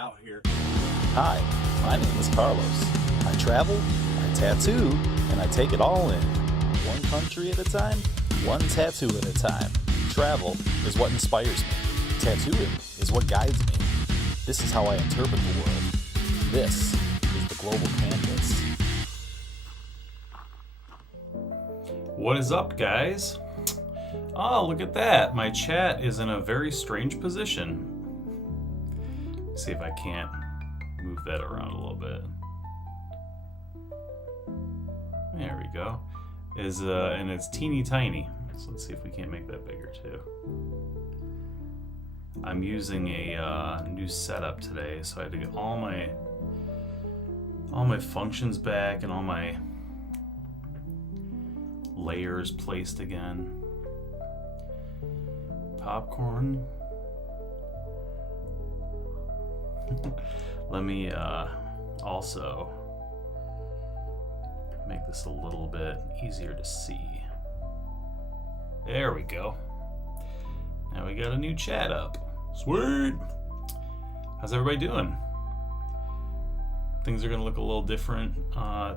out here. Hi, my name is Carlos. I travel, I tattoo, and I take it all in. One country at a time, one tattoo at a time. Travel is what inspires me. Tattooing is what guides me. This is how I interpret the world. This is the global canvas. What is up, guys? Oh, look at that. My chat is in a very strange position. See if I can't move that around a little bit. There we go. And it's teeny tiny. So let's see if we can't make that bigger too. I'm using a new setup today, so I had to get all my functions back and all my layers placed again. Popcorn. Let me also make this a little bit easier to see. There we go. Now we got a new chat up. Sweet! How's everybody doing? Things are gonna look a little different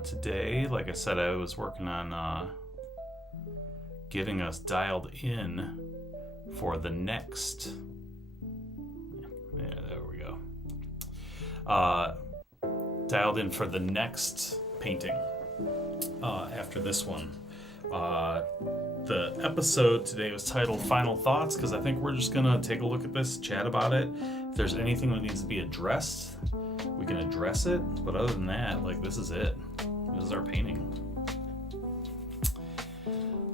today. Like I said, I was working on getting us dialed in for the next. Yeah, there we go. Dialed in for the next painting after this one. The episode today was titled Final Thoughts because I think we're just gonna take a look at this, chat about it. If there's anything that needs to be addressed, we can address it. But other than that, like, this is it. This is our painting.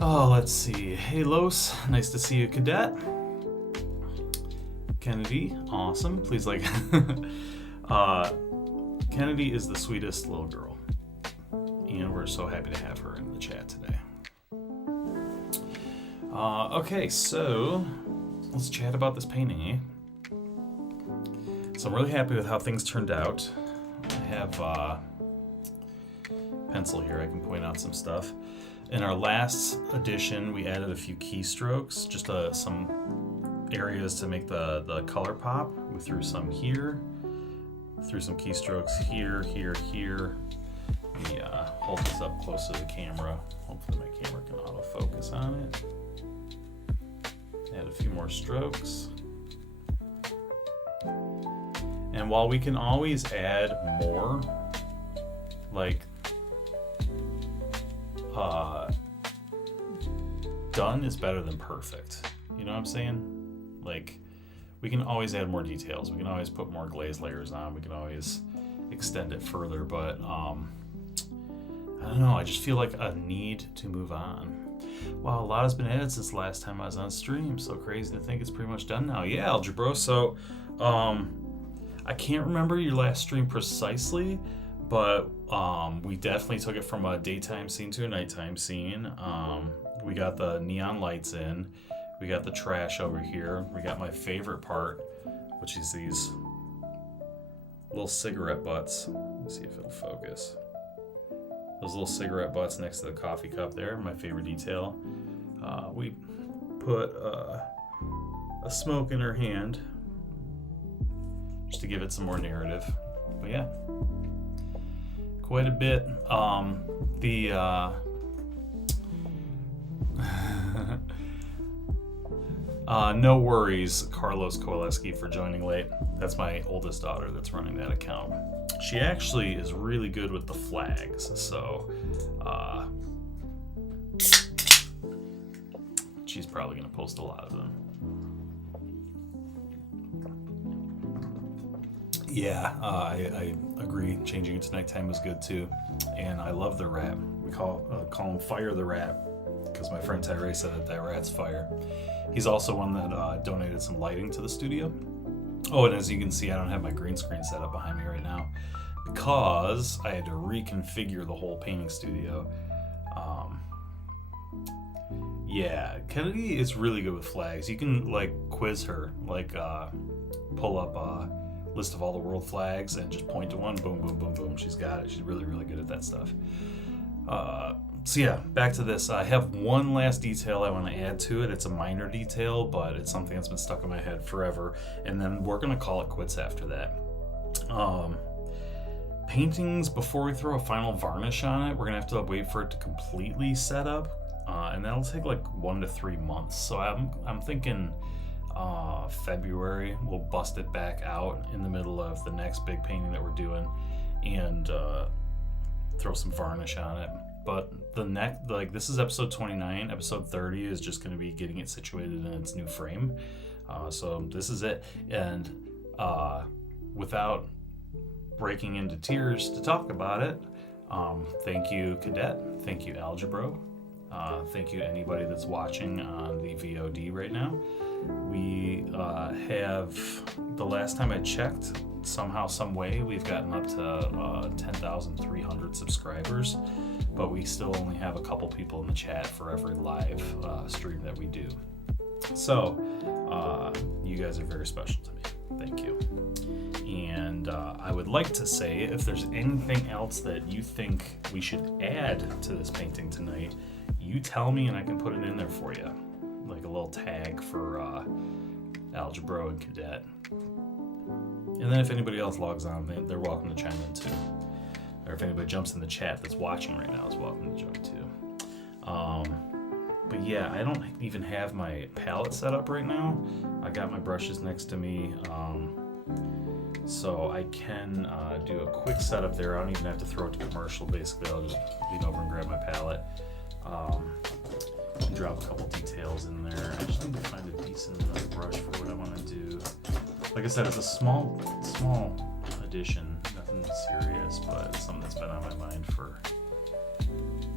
Oh, let's see. Hey, Los, nice to see you, Cadet. Kennedy, awesome. Please like. Kennedy is the sweetest little girl, and we're so happy to have her in the chat today. Okay, so let's chat about this painting, eh? So I'm really happy with how things turned out. I have pencil here. I can point out some stuff. In our last edition, we added a few keystrokes, just some areas to make the color pop. We threw some here, threw some keystrokes here, here, here. Let me hold this up close to the camera. Hopefully my camera can autofocus on it. Add a few more strokes. And while we can always add more, like, done is better than perfect. You know what I'm saying? Like, we can always add more details. We can always put more glaze layers on. We can always extend it further, but I don't know. I just feel like a need to move on. Wow, a lot has been added since the last time I was on stream. So crazy to think it's pretty much done now. Yeah, Algebro. So, I can't remember your last stream precisely, but we definitely took it from a daytime scene to a nighttime scene. We got the neon lights in. We got the trash over here. We got my favorite part, which is these little cigarette butts. Let me see if it'll focus. Those little cigarette butts next to the coffee cup there, my favorite detail. We put a smoke in her hand just to give it some more narrative. But yeah, quite a bit. No worries, Carlos Kowaleski, for joining late. That's my oldest daughter that's running that account. She actually is really good with the flags, so she's probably going to post a lot of them. Yeah, I agree. Changing it to nighttime was good too, and I love the rat. We call him Fire the Rat because my friend Tyree said that rat's fire. He's also one that donated some lighting to the studio. Oh, and as you can see, I don't have my green screen set up behind me right now because I had to reconfigure the whole painting studio. Yeah, Kennedy is really good with flags. You can like quiz her, like pull up a list of all the world flags and just point to one, boom, boom, boom, boom. She's got it. She's really, really good at that stuff. So yeah, back to this. I have one last detail I want to add to it. It's a minor detail, but it's something that's been stuck in my head forever. And then we're going to call it quits after that. Paintings, before we throw a final varnish on it, we're gonna have to wait for it to completely set up, and that'll take like 1 to 3 months. So I'm thinking February we'll bust it back out in the middle of the next big painting that we're doing, and throw some varnish on it. But this is episode 29. Episode 30 is just going to be getting it situated in its new frame. So this is it. And without breaking into tears to talk about it, thank you, Cadet. Thank you, Algebro. Thank you, anybody that's watching on the VOD right now. We have, the last time I checked, somehow, some way, we've gotten up to 10,300 subscribers, but we still only have a couple people in the chat for every live stream that we do. So, you guys are very special to me. Thank you. And I would like to say, if there's anything else that you think we should add to this painting tonight, you tell me and I can put it in there for you. Like a little tag for Algebro and Cadet. And then if anybody else logs on, they're welcome to chime in too. Or if anybody jumps in the chat that's watching right now is welcome to jump too. But yeah, I don't even have my palette set up right now. I got my brushes next to me. So I can do a quick setup there. I don't even have to throw it to commercial. Basically, I'll just lean over and grab my palette. And drop a couple details in there. I just need to find a decent enough brush for what I want to do. Like I said, it's a small addition, nothing serious, but it's something that's been on my mind for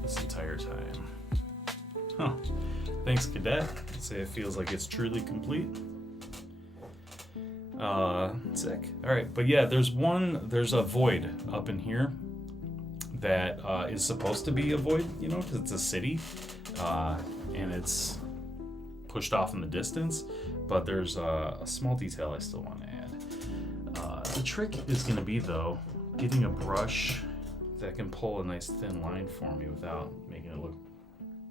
this entire time. Huh. Thanks, Cadet. I'd say it feels like it's truly complete. Sick. Alright, but yeah, there's a void up in here that is supposed to be a void, because it's a city. And it's pushed off in the distance, but there's a small detail I still want to add. The trick is going to be, though, getting a brush that can pull a nice thin line for me without making it look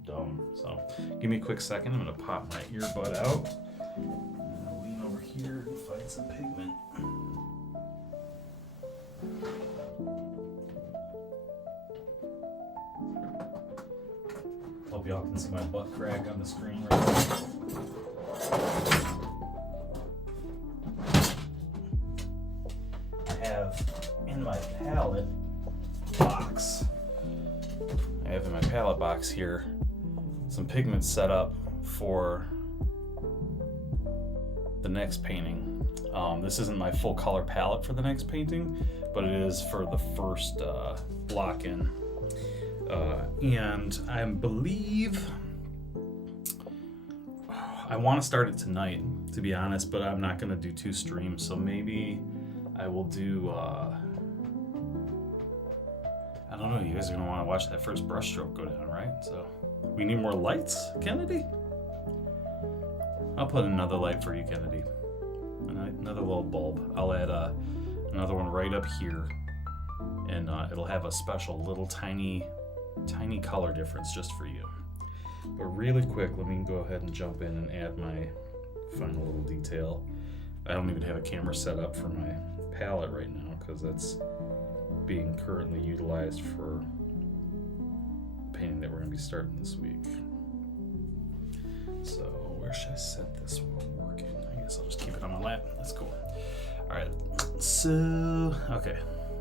dumb. So give me a quick second. I'm going to pop my earbud out. I'm going to lean over here and find some pigment. Hope y'all can see my butt crack on the screen right now. I have in my palette box here some pigments set up for the next painting. This isn't my full color palette for the next painting, but it is for the first lock-in. And I believe I want to start it tonight, to be honest, but I'm not going to do 2 streams, so maybe I will do, I don't know, you guys are going to want to watch that first brush stroke go down, right? So, we need more lights, Kennedy? I'll put another light for you, Kennedy. Another little bulb. I'll add another one right up here, and it'll have a special little tiny color difference just for you. But really quick, let me go ahead and jump in and add my final little detail. I don't even have a camera set up for my palette right now because that's being currently utilized for the painting that we're going to be starting this week. So where should I set this while working? I guess I'll just keep it on my lap. That's cool. Alright, so okay,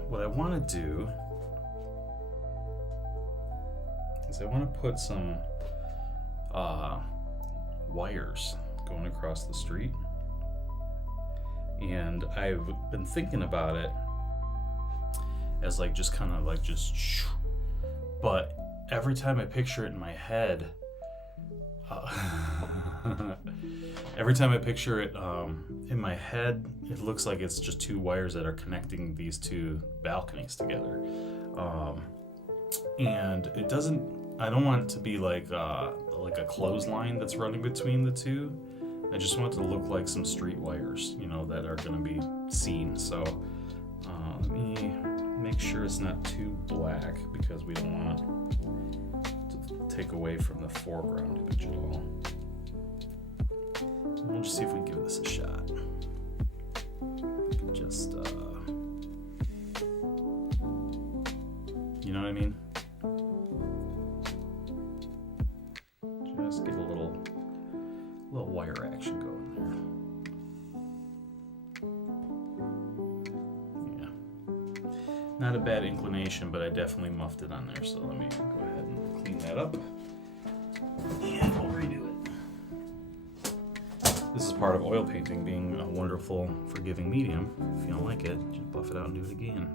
what I want to do is I want to put some wires going across the street, and I've been thinking about it as like just kind of like just, but every time I picture it in my head, in my head, it looks like it's just 2 wires that are connecting these 2 balconies together, and it doesn't. I don't want it to be like a clothesline that's running between the 2. I just want it to look like some street wires, that are going to be seen. So let me make sure it's not too black because we don't want to take away from the foreground image at all. And we'll just see if we can give this a shot. Just You know what I mean? Just get a little wire action going there. Yeah. Not a bad inclination, but I definitely muffed it on there. So let me go ahead and clean that up. And we'll redo it. This is part of oil painting being a wonderful, forgiving medium. If you don't like it, just buff it out and do it again.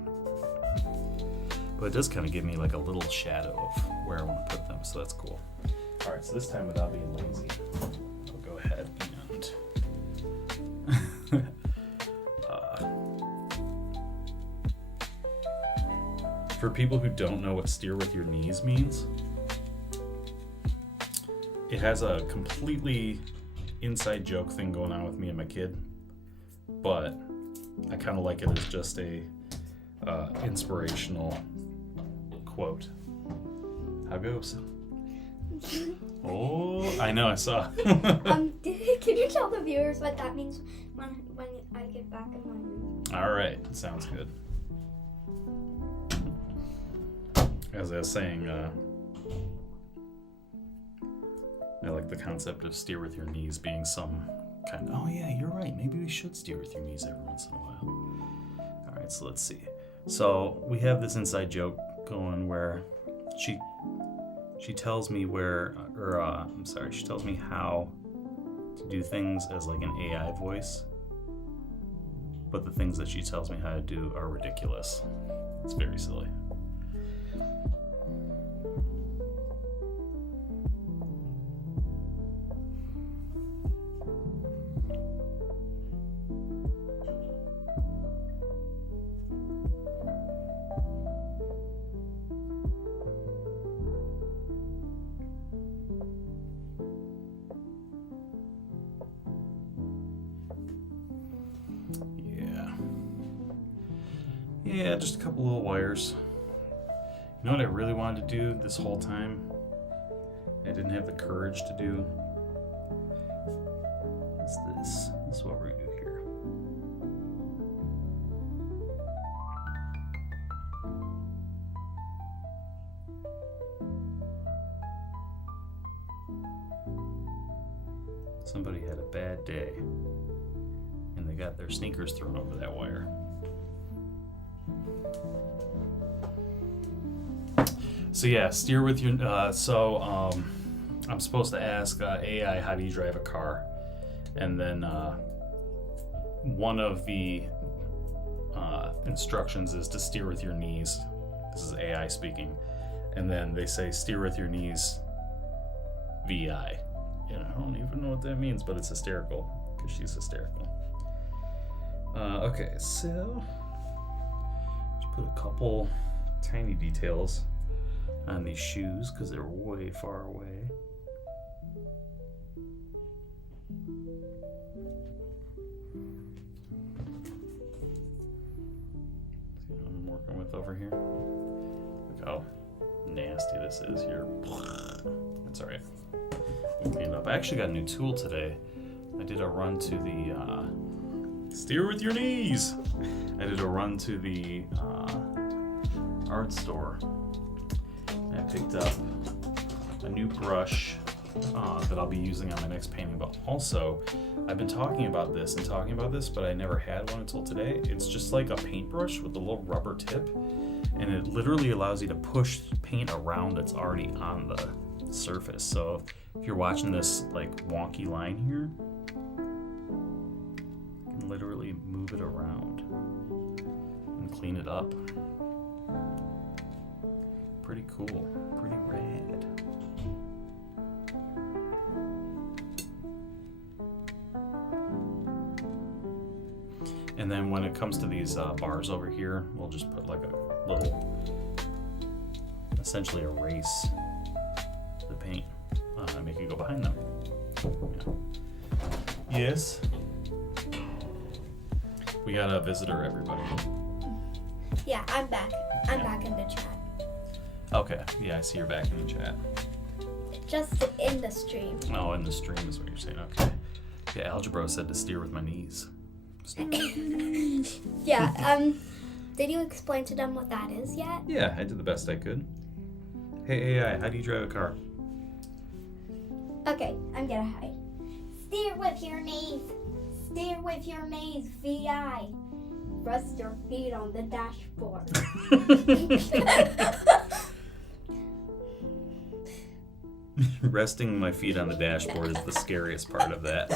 But it does kind of give me like a little shadow of where I want to put them, so that's cool. All right, so this time without being lazy, I'll go ahead and for people who don't know what steer with your knees means, it has a completely inside joke thing going on with me and my kid, but I kind of like it as just a inspirational quote. How goes? Oh, I know, I saw. Can you tell the viewers what that means when I get back in my room? All right, sounds good. As I was saying, I like the concept of steer with your knees being some kind of, oh yeah, you're right, maybe we should steer with your knees every once in a while. All right, so let's see. So we have this inside joke going where she tells me she tells me how to do things as like an AI voice, but the things that she tells me how to do are ridiculous. It's very silly. Yeah, just a couple little wires. You know what I really wanted to do this whole time? I didn't have the courage to do. What's this? This is what we're gonna do here. Somebody had a bad day and they got their sneakers thrown over that wire. So yeah, steer with your, I'm supposed to ask AI, how do you drive a car? And then one of the instructions is to steer with your knees. This is AI speaking. And then they say steer with your knees VI. And I don't even know what that means, but it's hysterical because she's hysterical. Okay, so just put a couple tiny details on these shoes because they're way far away. See what I'm working with over here? Look how nasty this is here. That's alright. We'll clean it up. I actually got a new tool today. I did a run to the steer with your knees. I did a run to the art store. I picked up a new brush that I'll be using on my next painting, but also I've been talking about this, but I never had one until today. It's just like a paintbrush with a little rubber tip, and it literally allows you to push paint around that's already on the surface. So if you're watching this like wonky line here, you can literally move it around and clean it up. Pretty cool, pretty rad. And then when it comes to these bars over here, we'll just put like a little, essentially erase the paint, make it go behind them. Yeah. Yes. We got a visitor, everybody. Yeah, I'm back. I'm back in the chat. Okay, yeah, I see you're back in the chat. Just in the stream. Oh, in the stream is what you're saying, okay. Yeah, Algebro said to steer with my knees. Yeah, Did you explain to them what that is yet? Yeah, I did the best I could. Hey AI, how do you drive a car? Okay, I'm gonna hide. Steer with your knees. Steer with your knees, VI. Rest your feet on the dashboard. Resting my feet on the dashboard is the scariest part of that.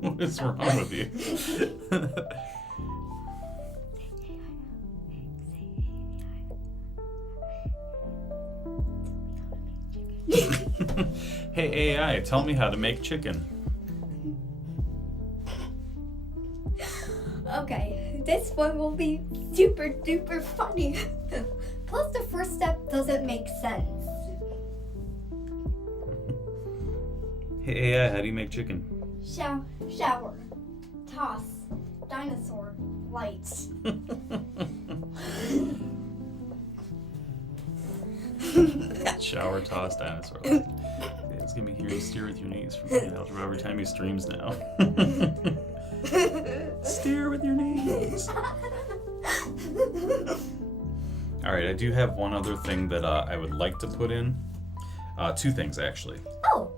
What is wrong with you? Hey AI, tell me how to make chicken. Okay, this one will be super duper funny. Plus the first step doesn't make sense. Hey AI, how do you make chicken? Shower. Toss. Dinosaur. Lights. Shower, toss, dinosaur. Yeah, it's gonna be hearing steer with your knees from algebra every time he streams now. Steer with your knees. All right, I do have one other thing that I would like to put in. Two things actually. Oh,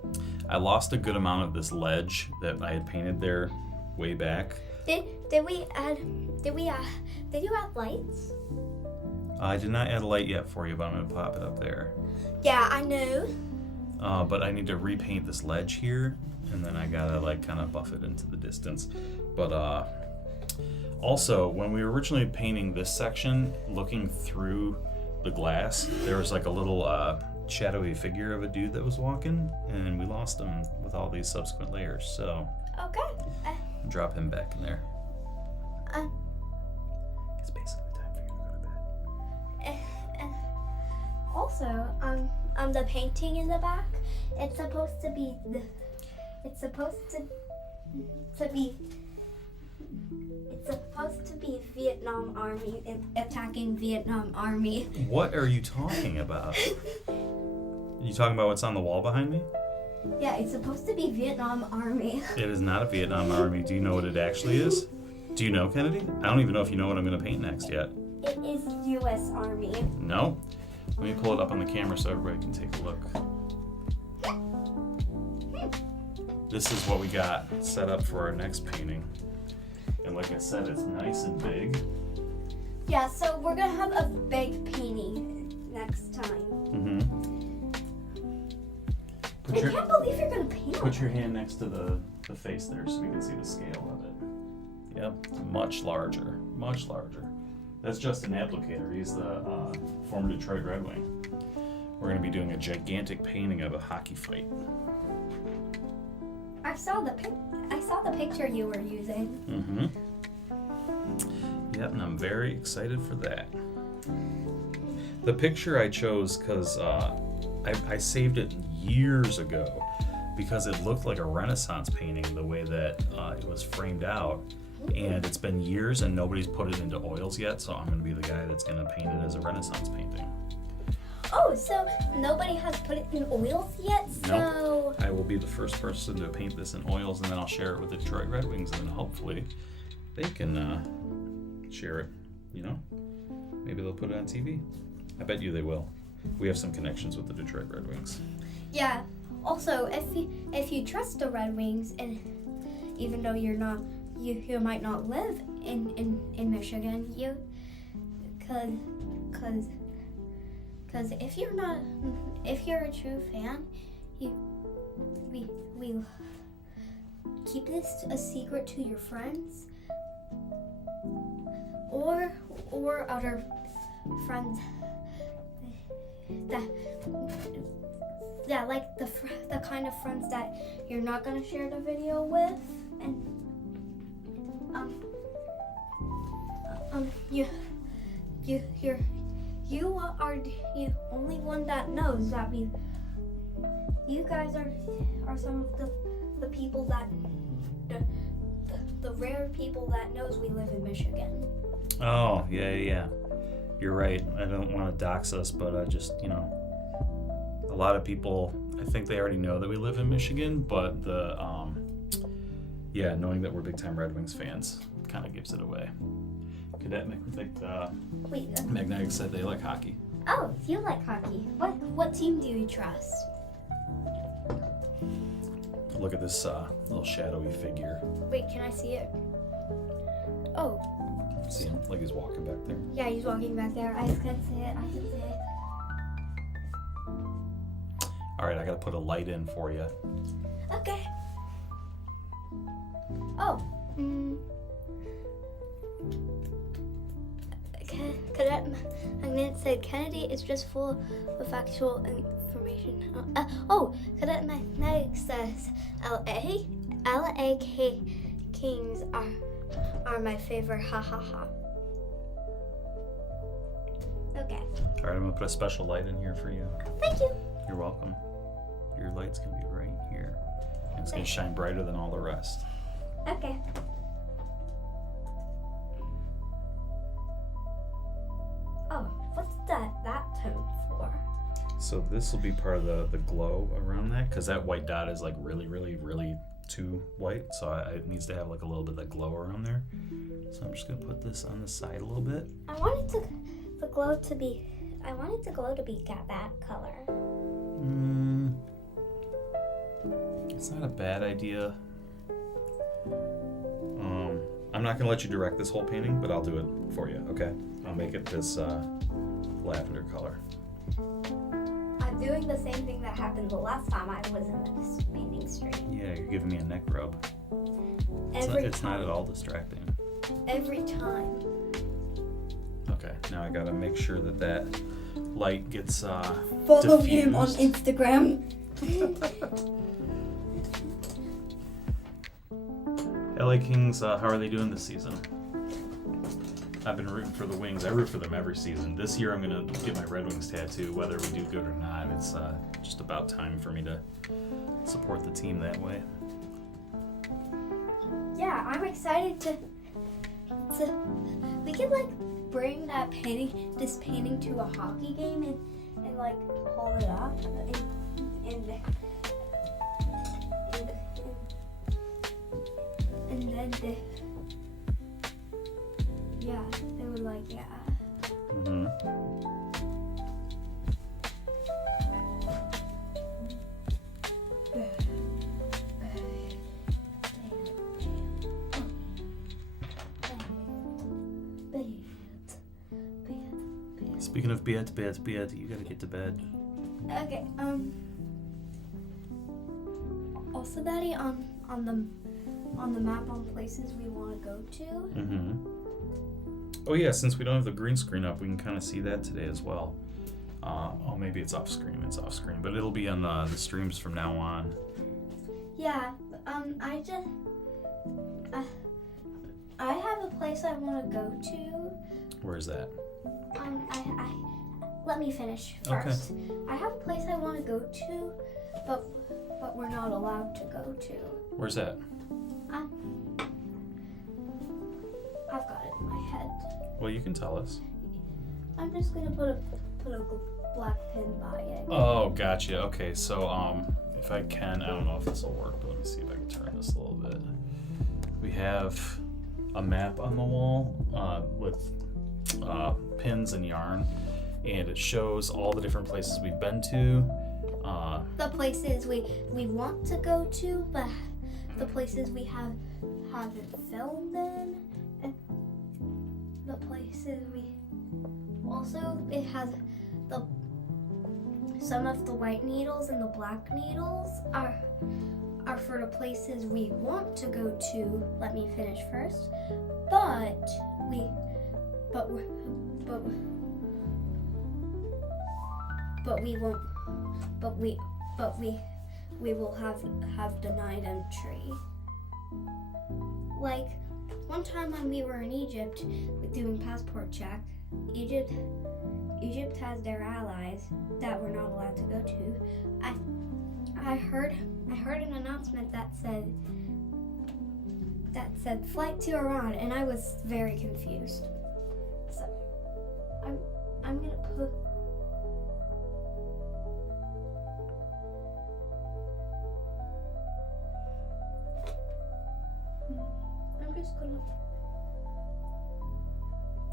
I lost a good amount of this ledge that I had painted there way back. did you add lights? I did not add a light yet for you, but I'm gonna pop it up there. Yeah, I know. But I need to repaint this ledge here, and then I gotta like kind of buff it into the distance. But also, when we were originally painting this section, looking through the glass, there was like a little shadowy figure of a dude that was walking, and we lost him with all these subsequent layers. So Okay. drop him back in there. It's basically time for you to go to bed. Also, the painting in the back, it's supposed to be Vietnam Army attacking Vietnam Army. What are you talking about? You talking about what's on the wall behind me? Yeah, it's supposed to be Vietnam Army. It is not a Vietnam Army. Do you know what it actually is? Do you know, Kennedy? I don't even know if you know what I'm going to paint next yet. It is U.S. Army. No? Let me pull it up on the camera so everybody can take a look. This is what we got set up for our next painting. And like I said, it's nice and big. Yeah, so we're gonna have a big painting next time. Mm-hmm. I can't believe you're gonna paint Put your hand next to the face there so we can see the scale of it. Yep, much larger, much larger. That's just an applicator. He's the former Detroit Red Wing. We're going to be doing a gigantic painting of a hockey fight. I saw the picture you were using. Mm-hmm. Yep, and I'm very excited for that. The picture I chose because I saved it years ago because it looked like a Renaissance painting the way that it was framed out. And it's been years and nobody's put it into oils yet, so I'm going to be the guy that's going to paint it as a Renaissance painting. Oh, so nobody has put it in oils yet? So Nope. I will be the first person to paint this in oils, and then I'll share it with the Detroit Red Wings, and then hopefully they can share it, you know? Maybe they'll put it on TV. I bet you they will. We have some connections with the Detroit Red Wings. yeah. Also, if you trust the Red Wings, and even though you might not live in Michigan, because if you're a true fan, we keep this a secret to your friends or other friends that like the kind of friends that you're not gonna share the video with, and you are the only one that knows that you guys are some of the people that the rare people that knows we live in Michigan. Oh, yeah. you're right. I don't want to dox us, but I just, you know, a lot of people, I think they already know that we live in Michigan, but knowing that we're big time Red Wings fans kind of gives it away. Cadet Magnetic said they like hockey. Oh, you like hockey. What team do you trust? Look at this little shadowy figure. Wait, can I see it? Oh. See him? Like he's walking back there? Yeah, he's walking back there. I can see it. Alright, I gotta put a light in for you. Okay. Oh. Cadet Magnet said Kennedy is just full of factual information. Cadet Magnetic says LA Kings are my favorite. Ha ha ha. Okay. Alright, I'm gonna put a special light in here for you. Thank you. You're welcome. Your light's gonna be right here. And it's gonna shine brighter than all the rest. Okay. Oh, what's that tone for? So this will be part of the glow around that, because that white dot is like really, really, really too white. So it needs to have like a little bit of glow around there. So I'm just gonna put this on the side a little bit. I wanted the glow to be that color. It's not a bad idea. I'm not gonna let you direct this whole painting, but I'll do it for you, okay? I'll make it this lavender color. I'm doing the same thing that happened the last time I was in this painting stream. Yeah, you're giving me a neck rub. It's not at all distracting. Every time. Okay, now I gotta make sure that light gets Follow him on Instagram. LA Kings, how are they doing this season? I've been rooting for the Wings. I root for them every season. This year I'm going to get my Red Wings tattoo, whether we do good or not. It's just about time for me to support the team that way. Yeah, I'm excited to we could like bring this painting to a hockey game and like hold it up and then they were like, yeah. Mm-hmm. Speaking of bed, you gotta get to bed. Okay, also, Daddy, on the map on places we want to go to. Mm-hmm. Oh yeah, since we don't have the green screen up, we can kind of see that today as well. Maybe it's off screen. But it'll be on the streams from now on. Yeah, I have a place I want to go to. Where's that? Let me finish first. Okay. I have a place I want to go to, but we're not allowed to go to. Where's that? I've got it in my head. Well, you can tell us. I'm just gonna put a black pin by it. Oh, gotcha. Okay, so if I can, I don't know if this will work, but let me see if I can turn this a little bit. We have a map on the wall with pins and yarn, and it shows all the different places we've been to. The places we want to go to, but the places we haven't filmed in, and the places we also, it has some of the white needles and the black needles are for the places we want to go to. Let me finish first. But we will have denied entry. Like one time when we were in Egypt doing passport check, Egypt has their allies that we're not allowed to go to. I heard an announcement that said flight to Iran, and I was very confused. So I'm gonna put. I'm just gonna.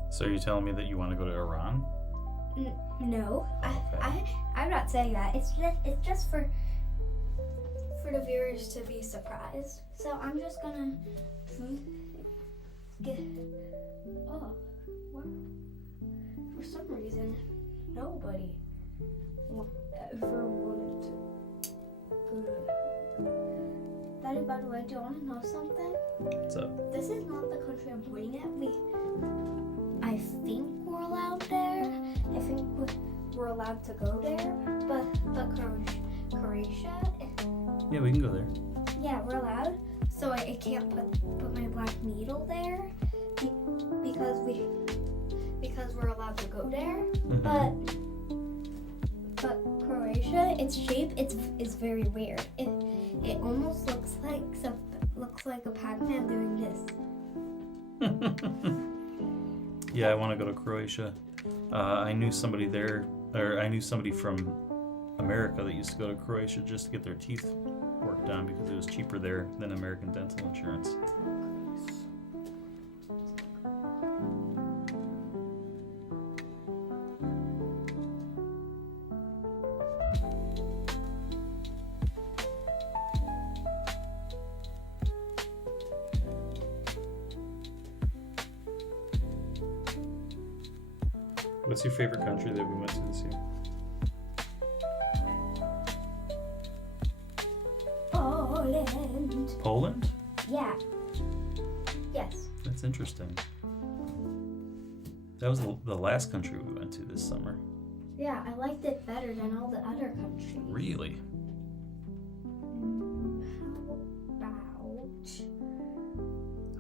So are you telling me that you want to go to Iran? No, Okay. I'm not saying that. It's just for the viewers to be surprised. So I'm just gonna get. Oh, what? For some reason, nobody ever wanted to go to. Daddy, by the way, do you want to know something? What's up? This is not the country I'm pointing at. I think we're allowed there. I think we're allowed to go there. But Croatia. Yeah, we can go there. Yeah, we're allowed. So I can't put my black needle there because we're allowed to go there. Mm-hmm. But Croatia, its shape it's very weird. It almost looks like a Pac-Man doing this. Yeah, I want to go to Croatia. I knew somebody there, or I knew somebody from America that used to go to Croatia just to get their teeth worked on because it was cheaper there than American dental insurance. What's your favorite country that we went to this year? Poland. Poland? Yeah. Yes. That's interesting. That was the last country we went to this summer. Yeah, I liked it better than all the other countries. Really?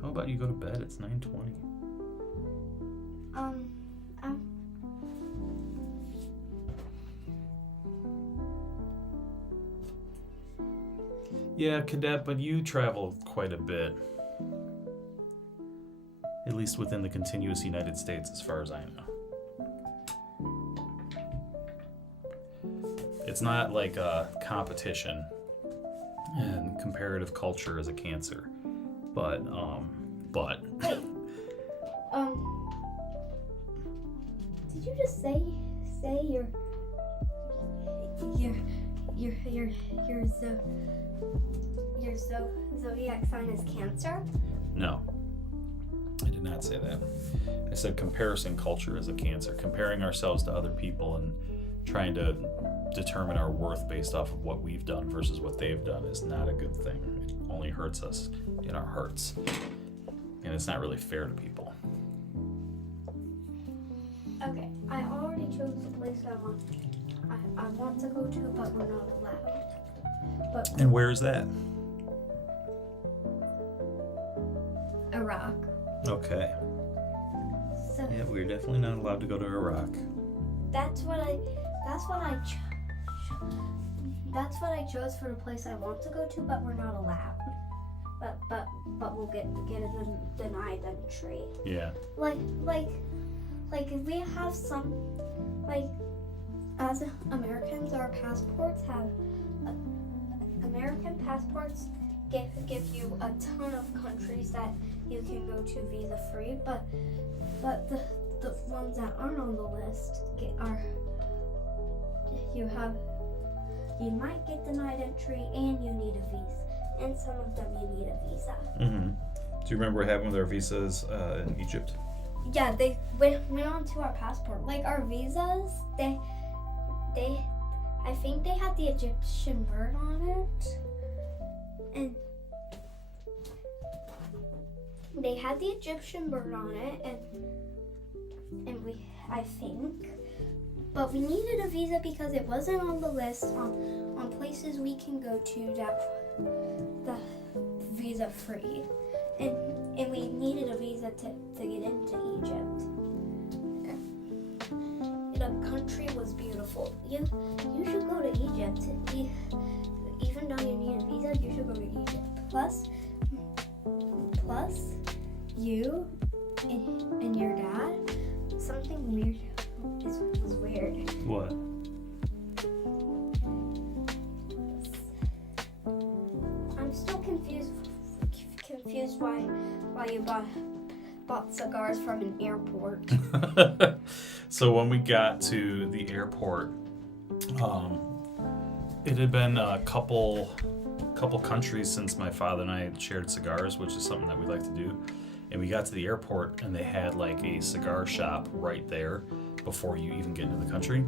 How about you go to bed? It's 9:20. Yeah, Cadet, but you travel quite a bit. At least within the continuous United States, as far as I know. It's not like a competition and comparative culture is a cancer. But. Wait. Did you just say your zodiac sign is Cancer? No. I did not say that. I said comparison culture is a cancer. Comparing ourselves to other people and trying to determine our worth based off of what we've done versus what they've done is not a good thing. It only hurts us in our hearts. And it's not really fair to people. Okay, I already chose the place I want to go to, but we're not allowed. And where is that? Iraq. Okay. So Yeah, we're definitely not allowed to go to Iraq. that's what I chose for the place I want to go to, but we're not allowed. But we'll get a denied entry. Yeah. Like if we have some, like, as Americans, our passports have American passports give you a ton of countries that you can go to visa free, but the ones that aren't on the list you might get denied entry and you need a visa, and some of them you need a visa. Mm-hmm. Do you remember what happened with our visas in Egypt? Yeah, they went onto our passport. Like our visas, they I think they had the Egyptian bird on it, and they had the Egyptian bird on it, and I think, but we needed a visa because it wasn't on the list on places we can go to that the visa free, and we needed a visa to get into Egypt. The country was beautiful. You should go to Egypt. Even though you need a visa, you should go to Egypt. Plus you and your dad, something weird is What? I'm still confused why you bought cigars from an airport. So when we got to the airport, it had been a couple countries since my father and I had shared cigars, which is something that we like to do. And we got to the airport and they had like a cigar shop right there before you even get into the country.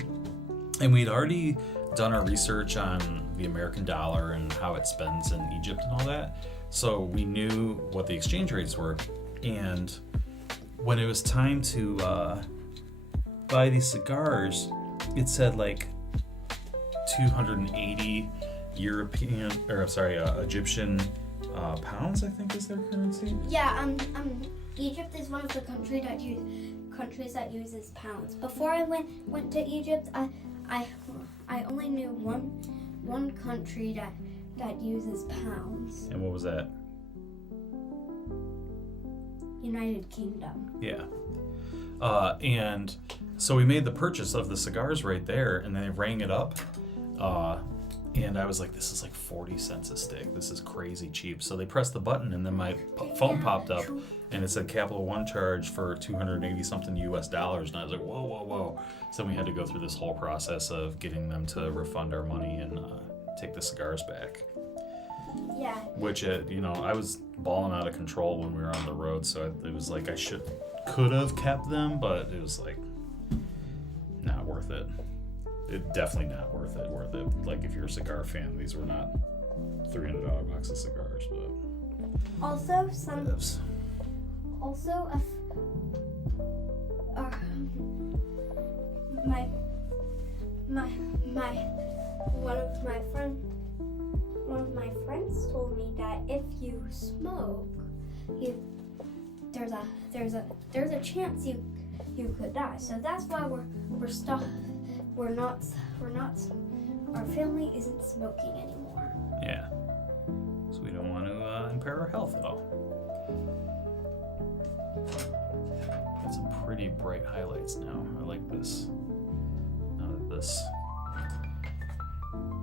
And we'd already done our research on the American dollar and how it spends in Egypt and all that. So we knew what the exchange rates were. And when it was time to buy these cigars, it said like 280 Egyptian pounds, I think is their currency. Yeah, Egypt is one of the countries that uses pounds. Before I went to Egypt, I only knew one country that uses pounds. And what was that? United Kingdom. Yeah. And so we made the purchase of the cigars right there, and then they rang it up. And I was like, this is like 40 cents a stick. This is crazy cheap. So they pressed the button, and then my phone popped up, and it said Capital One charge for $280 something US dollars. And I was like, whoa. So we had to go through this whole process of getting them to refund our money and take the cigars back. Yeah. Which, I was balling out of control when we were on the road. So it was like I could have kept them, but it was like not worth it. It definitely not worth it. Like if you're a cigar fan, these were not $300 box of cigars, but Also one of my friends told me that if you smoke, there's a chance you could die. So that's why our family isn't smoking anymore. yeah. So we don't want to impair our health at all. Got some pretty bright highlights now. I like this. Now that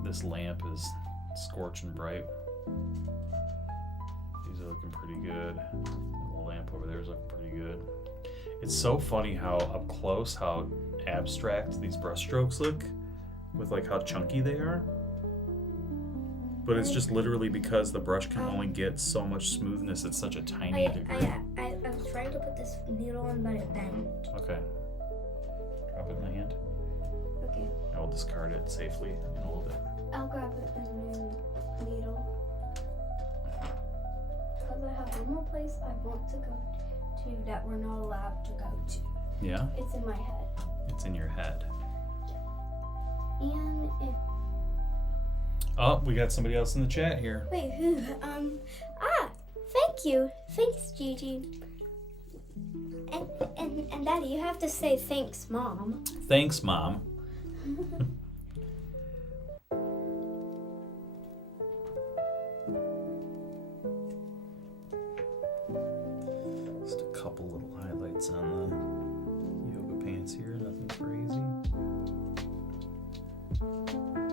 this lamp is scorching bright. These are looking pretty good. The lamp over there is looking pretty good. It's so funny how up close, how abstract these brush strokes look with like how chunky they are. But it's just literally because the brush can only get so much smoothness at such a tiny degree. I was trying to put this needle in, but it bent. Okay. Drop it in my hand. Okay. I will discard it safely and hold it. I'll grab a new needle. Because I have one more place I want to go to that we're not allowed to go to. Yeah? It's in my head. It's in your head. And if... Oh, we got somebody else in the chat here. Wait, who? Thank you. Thanks, Gigi. And Daddy, you have to say thanks, Mom. Thanks, Mom. Just a couple little highlights on the yoga pants here, nothing crazy.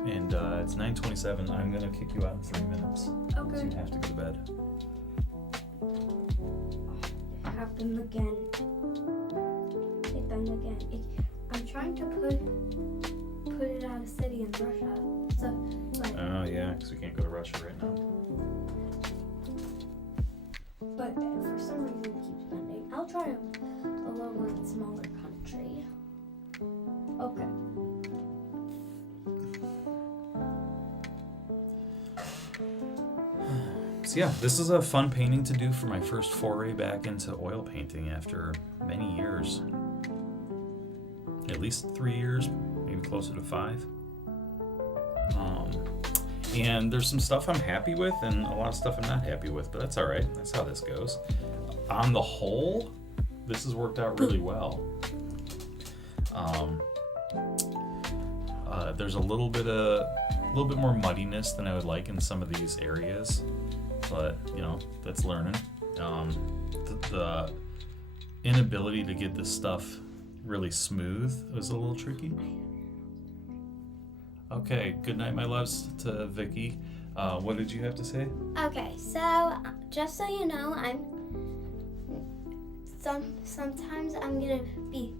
And it's 9:27. I'm gonna kick you out in 3 minutes. Okay. So you have to go to bed. It happened again. It bent again. I'm trying to put it out of city in Russia. So, like. Oh yeah, because we can't go to Russia right now. But for some reason it keeps bending. I'll try a lower and smaller country. Okay. So yeah, this is a fun painting to do for my first foray back into oil painting after many years. At least 3 years, maybe closer to 5. And there's some stuff I'm happy with and a lot of stuff I'm not happy with, but that's all right. That's how this goes. On the whole, this has worked out really well. There's a little bit more muddiness than I would like in some of these areas, but that's learning. The inability to get this stuff really smooth was a little tricky. Okay, good night, my loves, to Vicky. What did you have to say? Okay, so just so you know, sometimes I'm gonna be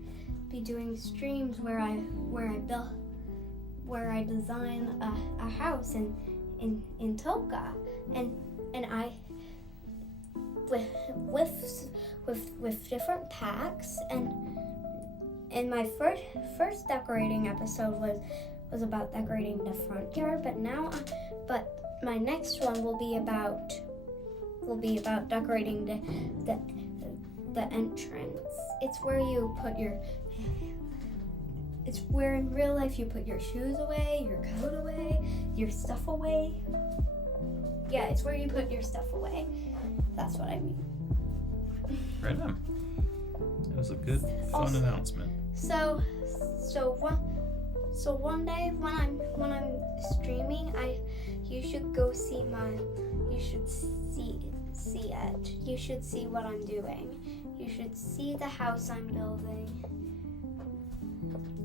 doing streams where I design a house in Toka, and I with different packs, and my first decorating episode was about decorating the front yard, but my next one will be about decorating the entrance. It's where in real life you put your shoes away, your coat away, your stuff away. Yeah, it's where you put your stuff away. That's what I mean. Right on. That was a good, fun announcement. So one day when I'm streaming, you should go see you should see it. You should see what I'm doing. You should see the house I'm building.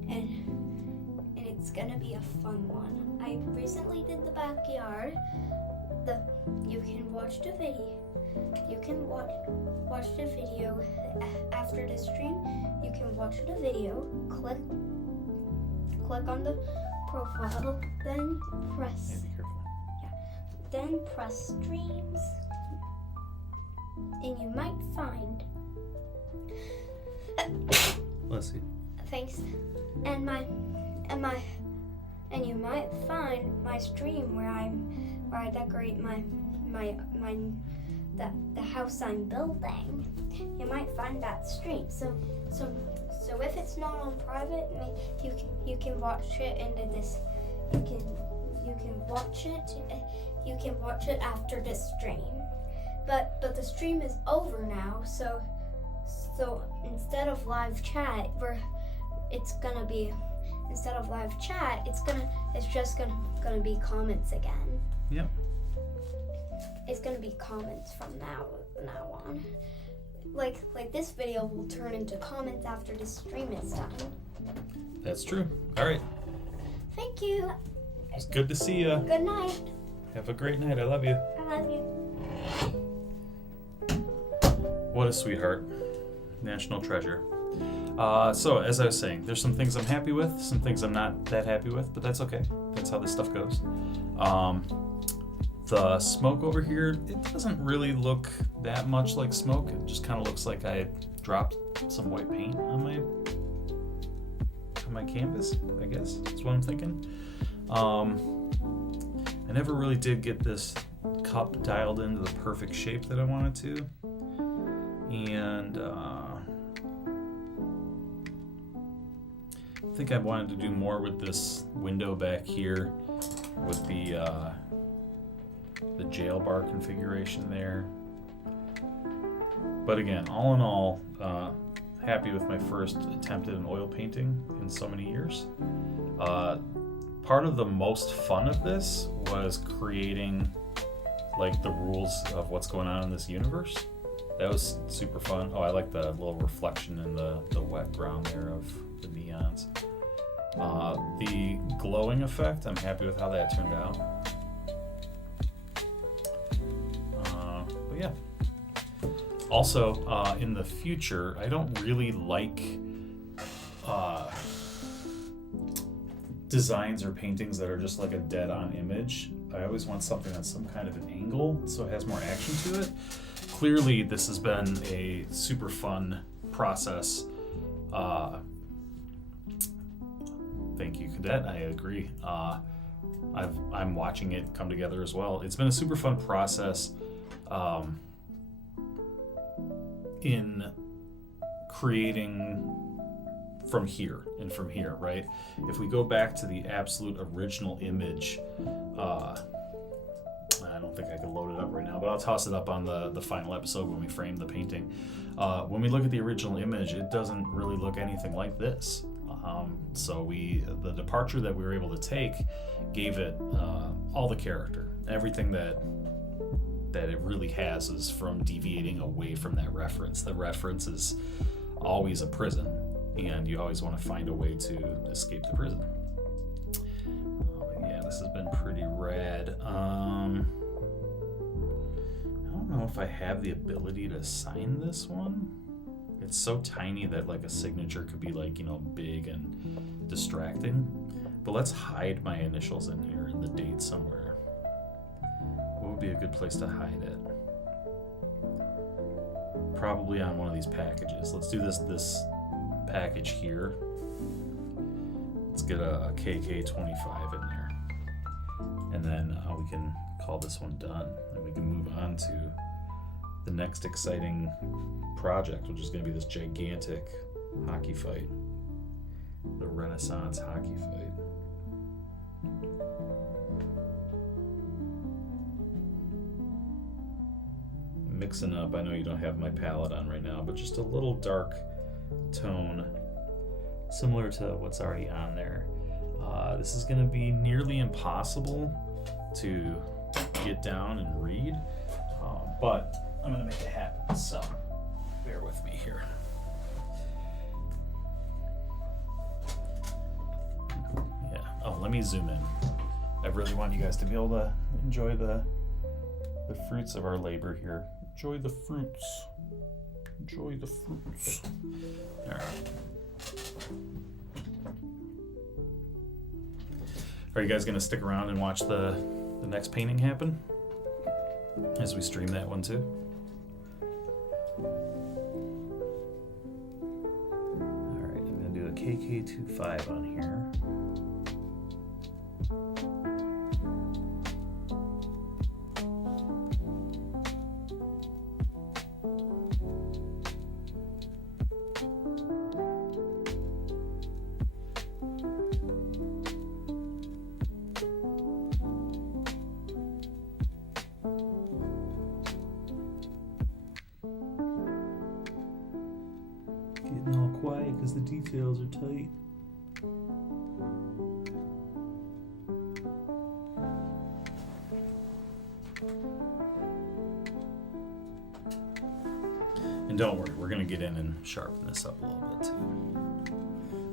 And it's gonna be a fun one. I recently did the backyard. You can watch the video. You can watch the video after the stream. You can watch the video. Click on the profile. Then press. Then press streams, and you might find. Bless you. Thanks. And you might find my stream where I decorate the house I'm building. You might find that stream. So if it's not on private, you can watch it into this. You can watch it. You can watch it after the stream. But the stream is over now. So instead of live chat, it's just gonna be comments again. Yep. It's gonna be comments from now on. Like this video will turn into comments after the stream is done. That's true. All right. Thank you. It's good to see you. Good night. Have a great night. I love you. I love you. What a sweetheart. National treasure. So, as I was saying, there's some things I'm happy with, some things I'm not that happy with, but that's okay. That's how this stuff goes. The smoke over here, it doesn't really look that much like smoke. It just kind of looks like I dropped some white paint on my canvas, I guess. That's what I'm thinking. I never really did get this cup dialed into the perfect shape that I wanted to. And I think I wanted to do more with this window back here with the jail bar configuration there. But again, all in all, happy with my first attempt at an oil painting in so many years. Part of the most fun of this was creating like the rules of what's going on in this universe. That was super fun. Oh, I like the little reflection in the wet ground there of the neons. The glowing effect, I'm happy with how that turned out. But yeah. Also, in the future, I don't really like designs or paintings that are just like a dead-on image. I always want something that's some kind of an angle so it has more action to it. Clearly, this has been a super fun process. Thank you, Cadet. I agree. I'm watching it come together as well. It's been a super fun process in creating from here, right? If we go back to the absolute original image, I don't think I can load it up right now, but I'll toss it up on the final episode when we frame the painting. When we look at the original image, it doesn't really look anything like this. So the departure that we were able to take gave it all the character. Everything that it really has is from deviating away from that reference. The reference is always a prison, and you always want to find a way to escape the prison. This has been pretty rad. I don't know if I have the ability to sign this one. It's so tiny that like a signature could be like, big and distracting. But let's hide my initials in here and the date somewhere. What would be a good place to hide it? Probably on one of these packages. Let's do this package here. Let's get a KK25 in there. And then we can call this one done. And we can move on to the next exciting project, which is going to be this gigantic hockey fight. The Renaissance hockey fight. Mixing up, I know you don't have my palette on right now, but just a little dark tone, similar to what's already on there. This is going to be nearly impossible to get down and read, but I'm going to make it happen, so bear with me here. Yeah, let me zoom in. I really want you guys to be able to enjoy the fruits of our labor here. Enjoy the fruits. Enjoy the fruits. All right. Are you guys gonna stick around and watch the next painting happen as we stream that one too? All right, I'm gonna do a KK25 on here. Getting all quiet because the details are tight. And don't worry, we're going to get in and sharpen this up a little bit too.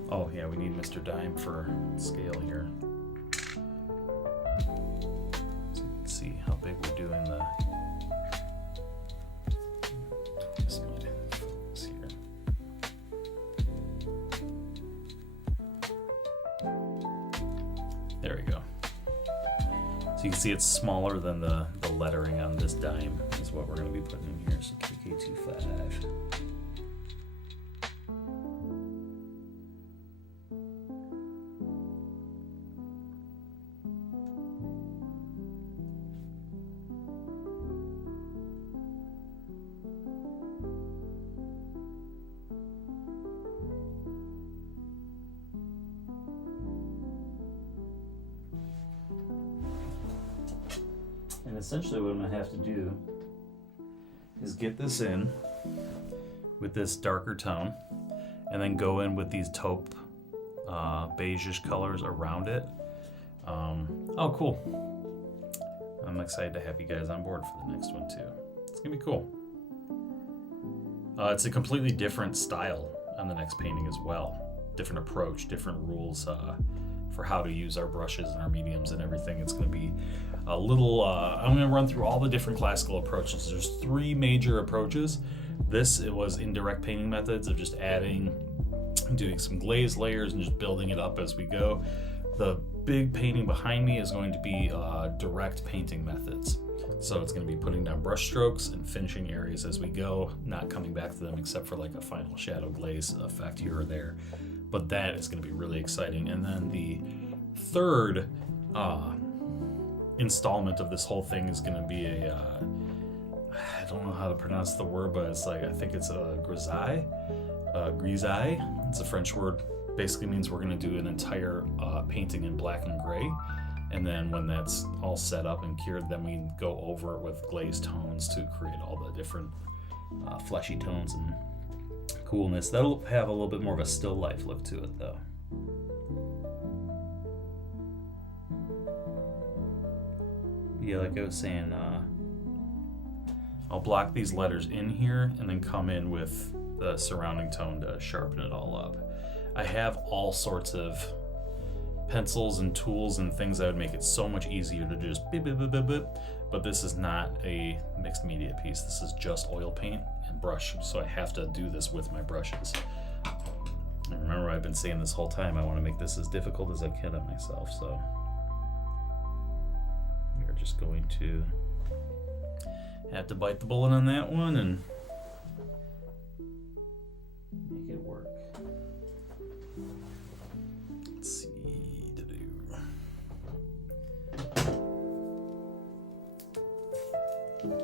Oh yeah, we need Mr. Dime for scale here. So you can see how big we're doing the... This might focus here. There we go. So you can see it's smaller than the lettering on this dime is what we're going to be putting in here. So KK25. And essentially what I'm going to have to do is get this in with this darker tone and then go in with these taupe beigeish colors around it. Oh, cool. I'm excited to have you guys on board for the next one too. It's going to be cool. It's a completely different style on the next painting as well. Different approach, different rules for how to use our brushes and our mediums and everything. It's going to be a little, I'm going to run through all the different classical approaches. There's 3 major approaches. It was indirect painting methods of just adding, doing some glaze layers and just building it up as we go. The big painting behind me is going to be direct painting methods. So it's going to be putting down brush strokes and finishing areas as we go, not coming back to them except for like a final shadow glaze effect here or there. But that is going to be really exciting. And then the third installment of this whole thing is going to be I don't know how to pronounce the word, but it's like, I think it's a grisaille. Grisaille. It's a French word. Basically means we're going to do an entire painting in black and gray. And then when that's all set up and cured, then we go over it with glazed tones to create all the different fleshy tones and coolness. That'll have a little bit more of a still life look to it though. Yeah, like I was saying, I'll block these letters in here and then come in with the surrounding tone to sharpen it all up. I have all sorts of pencils and tools and things that would make it so much easier to just beep, beep, beep, beep, beep. But this is not a mixed media piece. This is just oil paint and brush. So I have to do this with my brushes. And remember, I've been saying this whole time, I want to make this as difficult as I can on myself. So we are just going to have to bite the bullet on that one and make it work. Let's see. Got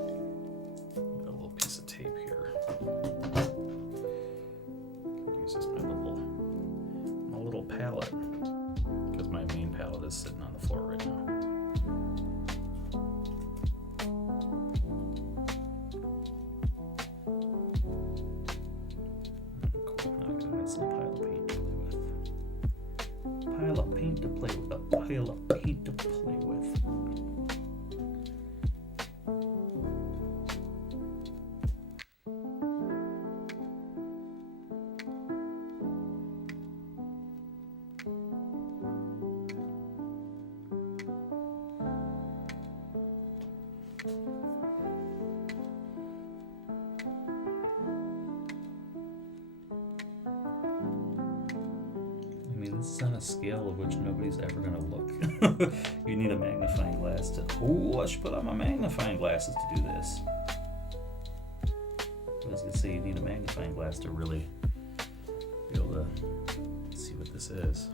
a little piece of tape here. Use this my little palette, because my main palette is sitting on the floor right now. Cool. Now I got a nice little pile of paint to play with. Pile of paint to play with. A pile of paint to play with. This is on a scale of which nobody's ever going to look. You need a magnifying glass to... Oh, I should put on my magnifying glasses to do this. I was going to say you need a magnifying glass to really be able to see what this is.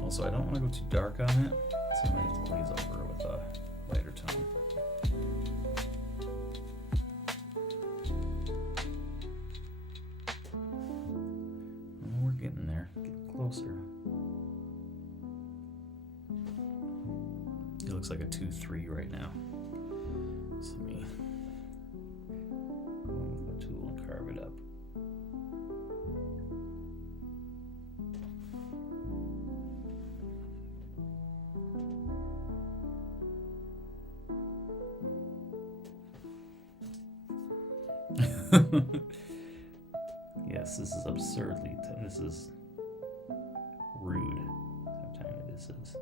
Also, I don't want to go too dark on it, so I might have to glaze over with a lighter tone. Closer. It looks like a 2-3 right now. So let me go with my tool and carve it up. Yes, this is absurdly. This is rude. How tiny this is.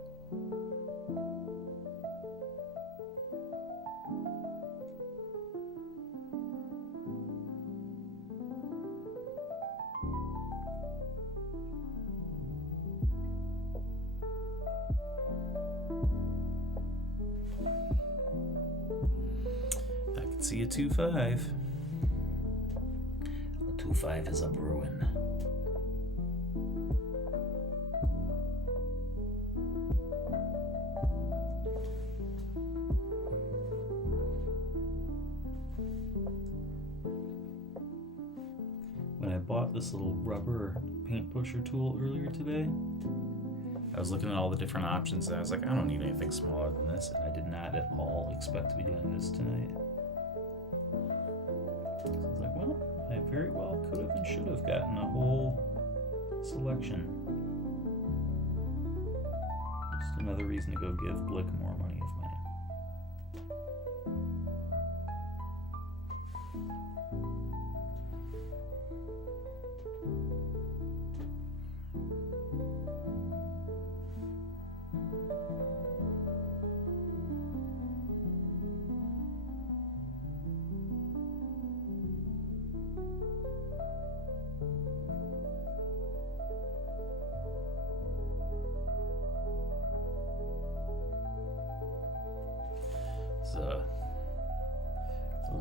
I can see a 2-5. A 2-5 is a Bruin. When I bought this little rubber paint pusher tool earlier today, I was looking at all the different options and I was like, I don't need anything smaller than this, and I did not at all expect to be doing this tonight. So I was like, well, I very well could have and should have gotten a whole selection. Just another reason to go give Blick more money of mine.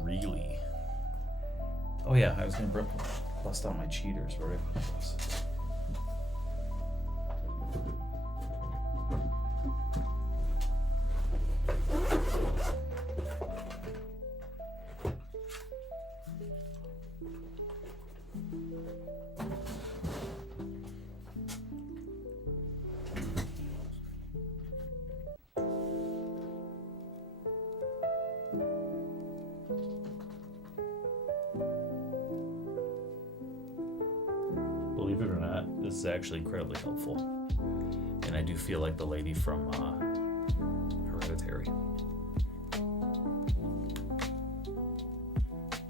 Really? Oh yeah, I was gonna bust out my cheaters. Where did I put those? Believe it or not, this is actually incredibly helpful. And I do feel like the lady from Hereditary. I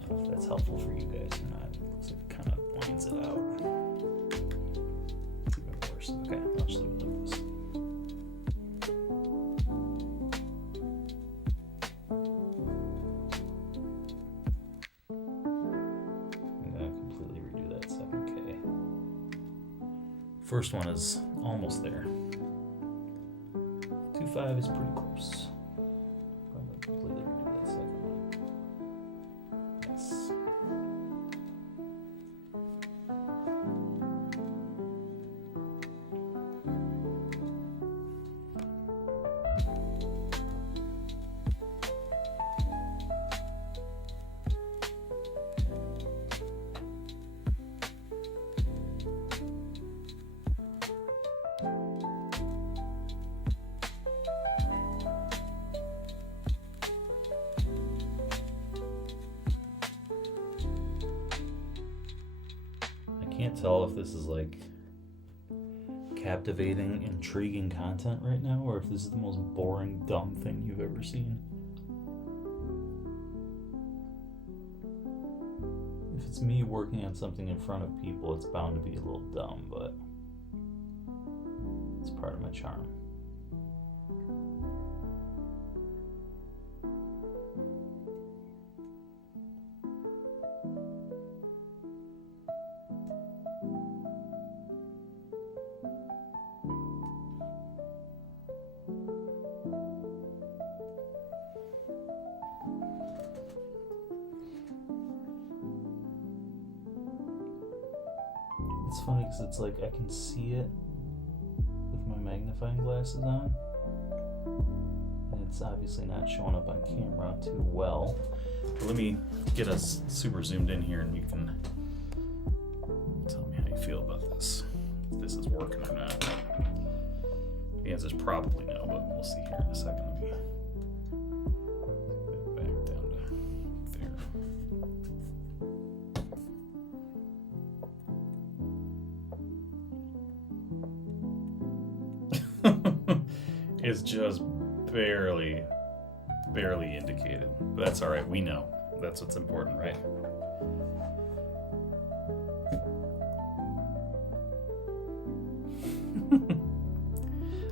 don't know if that's helpful for you guys or not. It looks like it kind of lines it out. It's even worse. Okay, I'll just leave it First one is almost there. 2.5 is pretty close. Probably completely redo that second one. Yes. Can't tell if this is like captivating, intriguing content right now, or if this is the most boring, dumb thing you've ever seen. If it's me working on something in front of people, it's bound to be a little dumb, but it's part of my charm. It's funny because it's like I can see it with my magnifying glasses on, and it's obviously not showing up on camera too well. But let me get us super zoomed in here and you can tell me how you feel about this. If this is working or not. The answer is probably no, but we'll see here in a second. Let me get back down to there. It's just barely indicated. But that's all right. We know. That's what's important, right?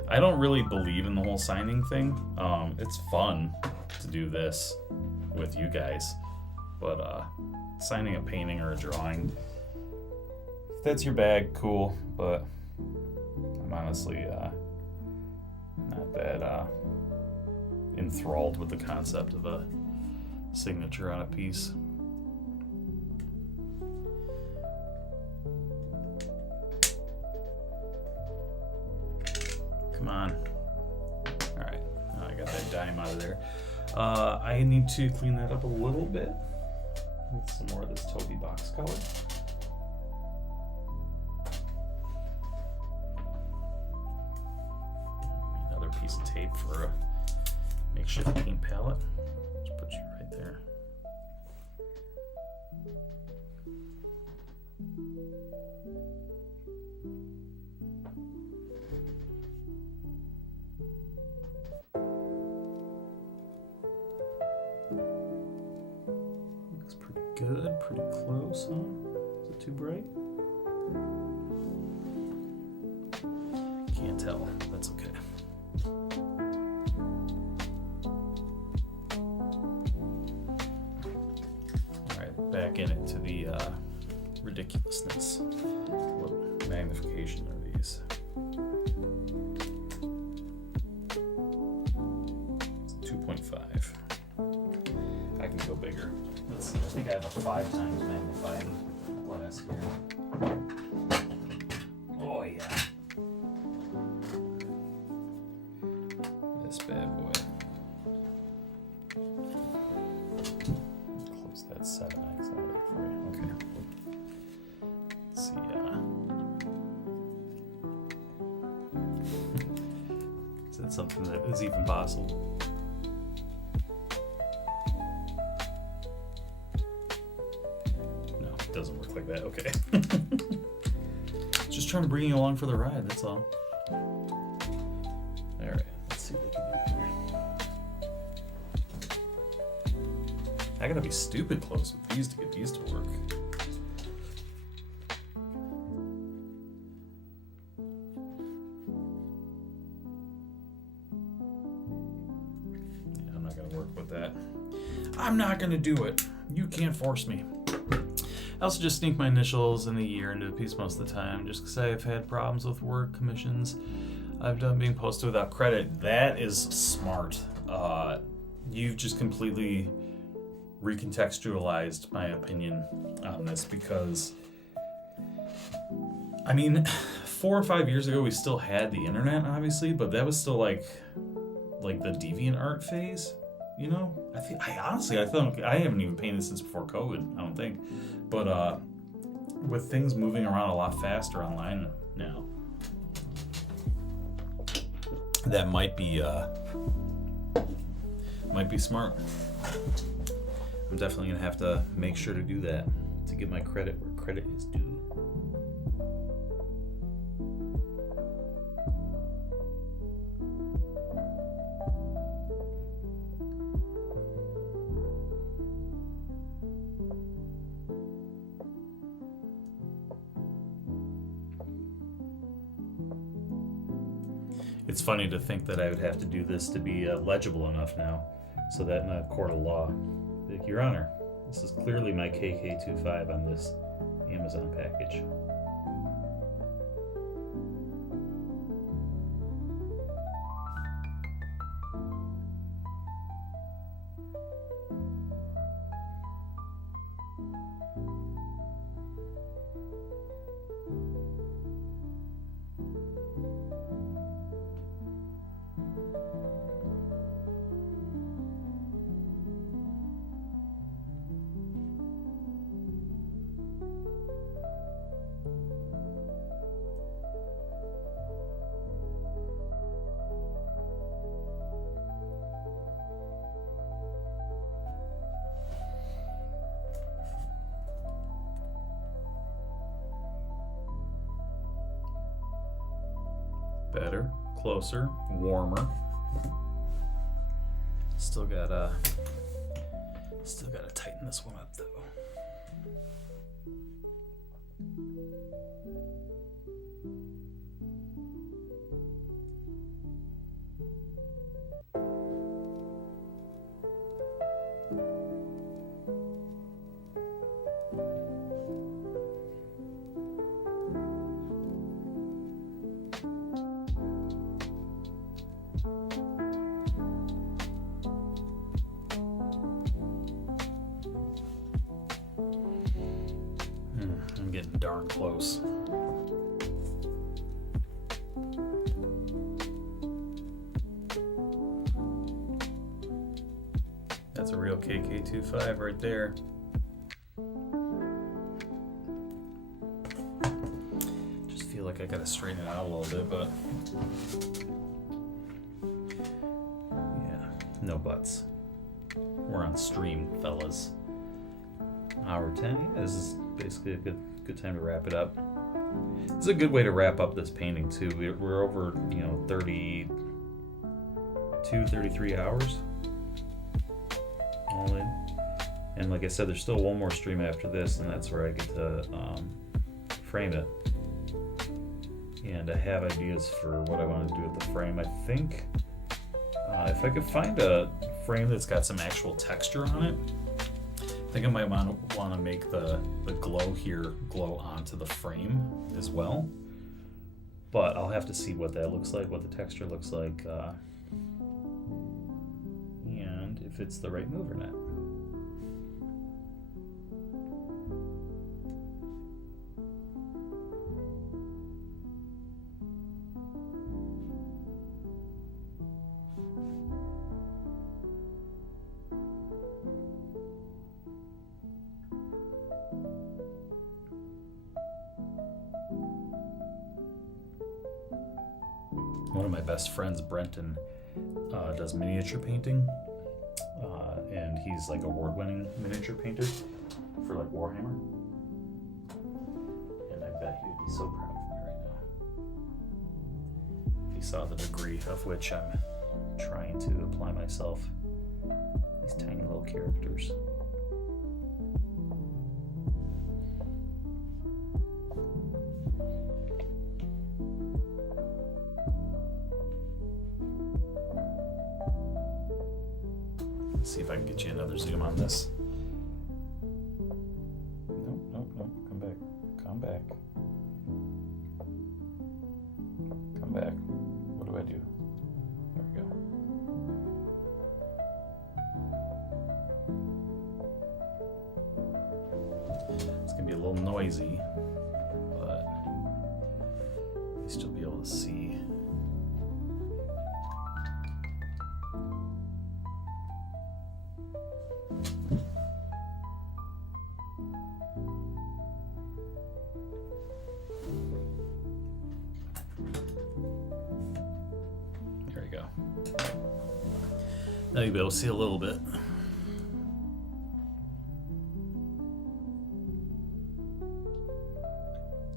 I don't really believe in the whole signing thing. It's fun to do this with you guys, but signing a painting or a drawing, if that's your bag, cool. But I'm honestly not that enthralled with the concept of a signature on a piece. Come on. All right, I got that dime out of there. I need to clean that up a little bit with some more of this Toby box color. Another piece of tape for a makeshift paint palette. Just put you right there. Looks pretty good, pretty close, huh? Is it too bright? Can't tell. That's okay. Back in it to the ridiculousness. What magnification are these? It's 2.5. I can go bigger. Let's see. I think I have a 5 times magnifying glass here. Oh yeah. This bad boy. Close that 7x. Okay. Let's see. Is that something that is even possible? No, it doesn't work like that. Okay. Just trying to bring you along for the ride. That's all. All right. Let's see what we can do here. I gotta be stupid close with these to get these to work. Yeah, I'm not gonna work with that. I'm not gonna do it. You can't force me. I also just sneak my initials and the year into a piece most of the time, just because I've had problems with work commissions I've done being posted without credit. That is smart. You've just completely recontextualized my opinion on this, because I mean, 4 or 5 years ago we still had the internet, obviously, but that was still like the DeviantArt phase, you know? I thought I haven't even painted since before COVID, I don't think. But with things moving around a lot faster online now, that might be smart. I'm definitely gonna have to make sure to do that to give my credit where credit is due. It's funny to think that I would have to do this to be legible enough now, so that in a court of law, like, Your Honor, this is clearly my KK25 on this Amazon package. Better, closer, warmer. Still gotta tighten this one up though. I'm getting darn close. That's a real KK25 right there. Just feel like I gotta straighten it out a little bit, but yeah, no buts. We're on stream, fellas. Hour 10, yeah, this is basically a good time to wrap it up. This is a good way to wrap up this painting too. We're over, 32, 33 hours all in. And like I said, there's still one more stream after this, and that's where I get to frame it. And I have ideas for what I want to do with the frame. I think if I could find a frame that's got some actual texture on it, I think I might want to make the glow here glow onto the frame as well. But I'll have to see what that looks like, what the texture looks like, and if it's the right move or not. One of my best friends, Brenton, does miniature painting, and he's like award-winning miniature painter for like Warhammer. And I bet he would be so proud of me right now if he saw the degree of which I'm trying to apply myself. These tiny little characters. See if I can get you another zoom on this. Nope, back. Come back. What do I do? There we go. It's gonna be a little noisy, but at least you'll be able to see. There we go. Now you'll be able to see a little bit.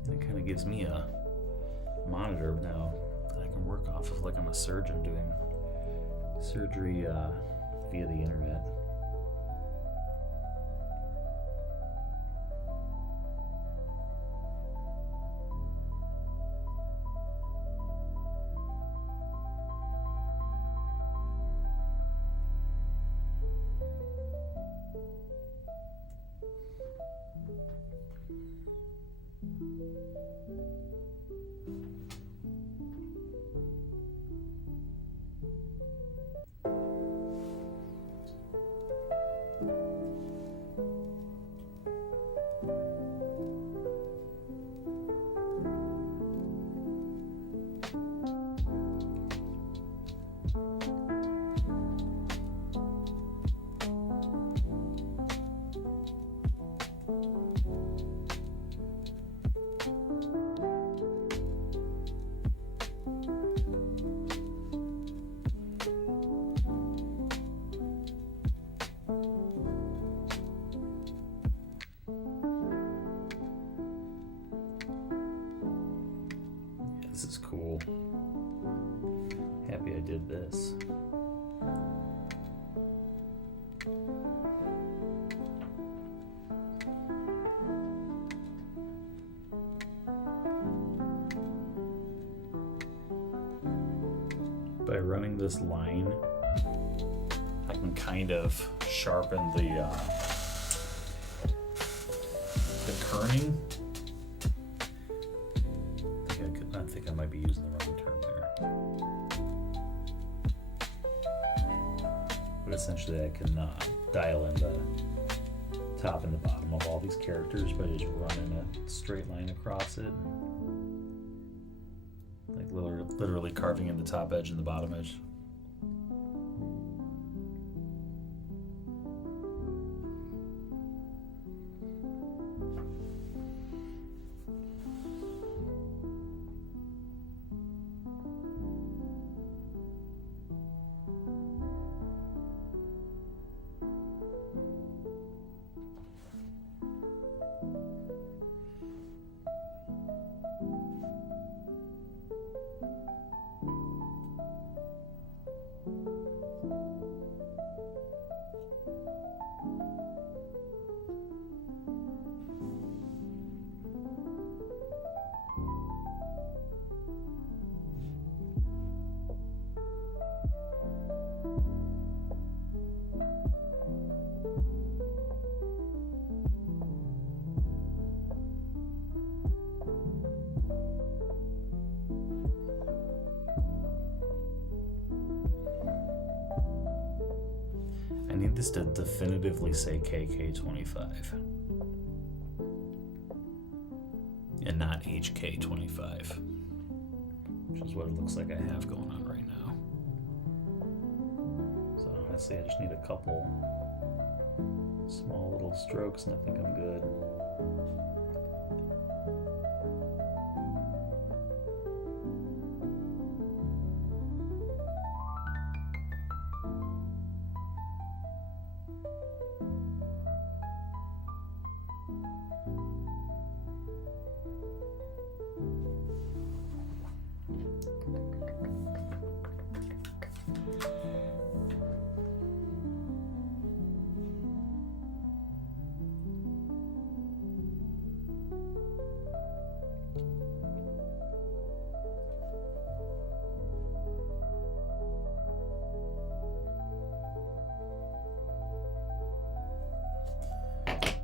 And it kind of gives me a monitor now that I can work off of, like I'm a surgeon doing surgery via the internet. This is cool. Happy I did this. By running this line, I can kind of sharpen the kerning. I think I might be using the wrong term there. But essentially I can dial in the top and the bottom of all these characters by just running a straight line across it. Like literally carving in the top edge and the bottom edge. I need this to definitively say KK25 and not HK25, which is what it looks like I have going on right now. So honestly, I just need a couple small little strokes and I think I'm good.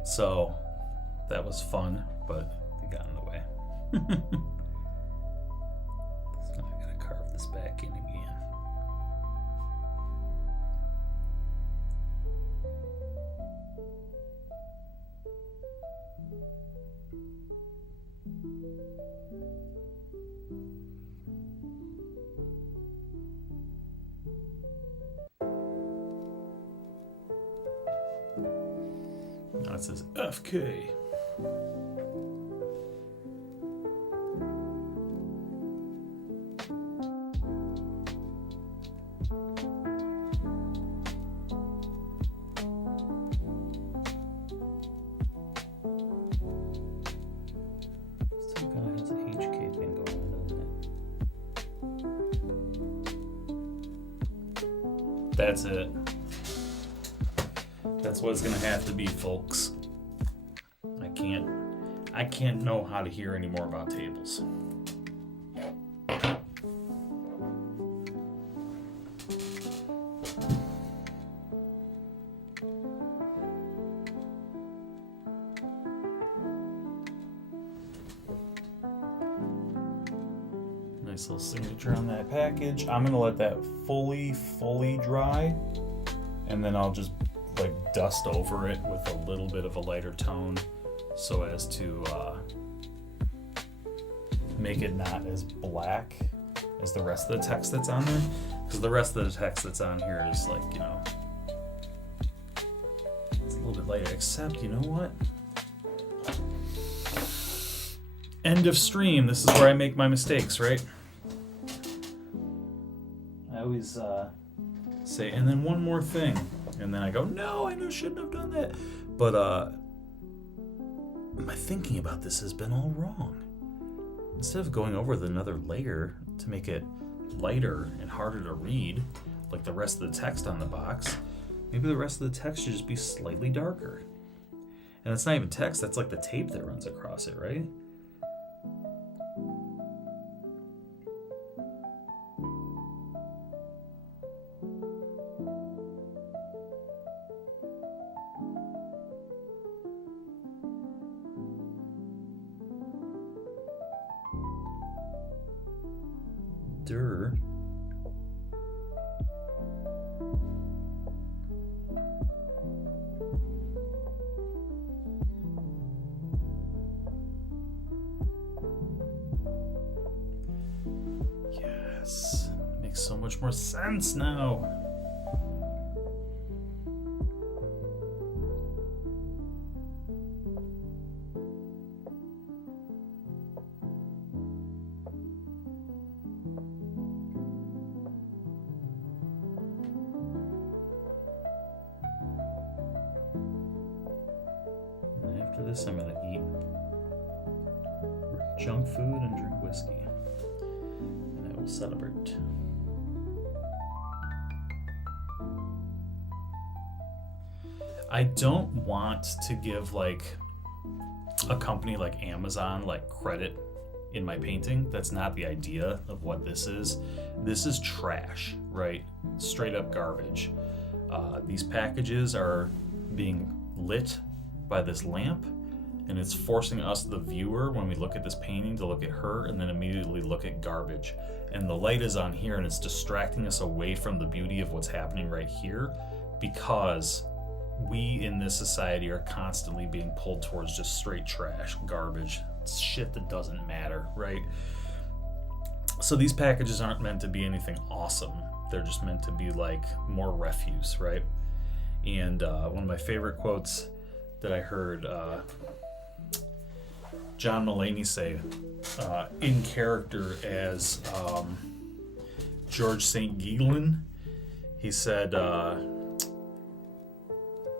So that was fun, but it got in the way. So now I gotta carve this back in again. Now it says FK. Still kind of has an HK thing going on, doesn't it? That's it. That's what it's gonna have to be, folks. I can't know how to hear any more about tables. Nice little signature on that package. I'm gonna let that fully dry, and then I'll just like dust over it with a little bit of a lighter tone so as to make it not as black as the rest of the text that's on there, because the rest of the text that's on here is like, you know, it's a little bit lighter, except, you know what? End of stream. This is where I make my mistakes, right? I always say, and then one more thing. And then I go, no, I shouldn't have done that. But my thinking about this has been all wrong. Instead of going over with another layer to make it lighter and harder to read, like the rest of the text on the box, maybe the rest of the text should just be slightly darker. And it's not even text, that's like the tape that runs across it, right? Yes, makes so much more sense now. After this, I'm gonna eat junk food and drink whiskey, and I will celebrate. I don't want to give like a company like Amazon like credit in my painting. That's not the idea of what this is. This is trash, right? Straight up garbage. These packages are being lit by this lamp, and it's forcing us, the viewer, when we look at this painting, to look at her and then immediately look at garbage. And the light is on here, and it's distracting us away from the beauty of what's happening right here, because we in this society are constantly being pulled towards just straight trash, garbage, shit that doesn't matter, right? So these packages aren't meant to be anything awesome. They're just meant to be like more refuse, right? And one of my favorite quotes that I heard John Mulaney say in character as George St. Giegelen, he said,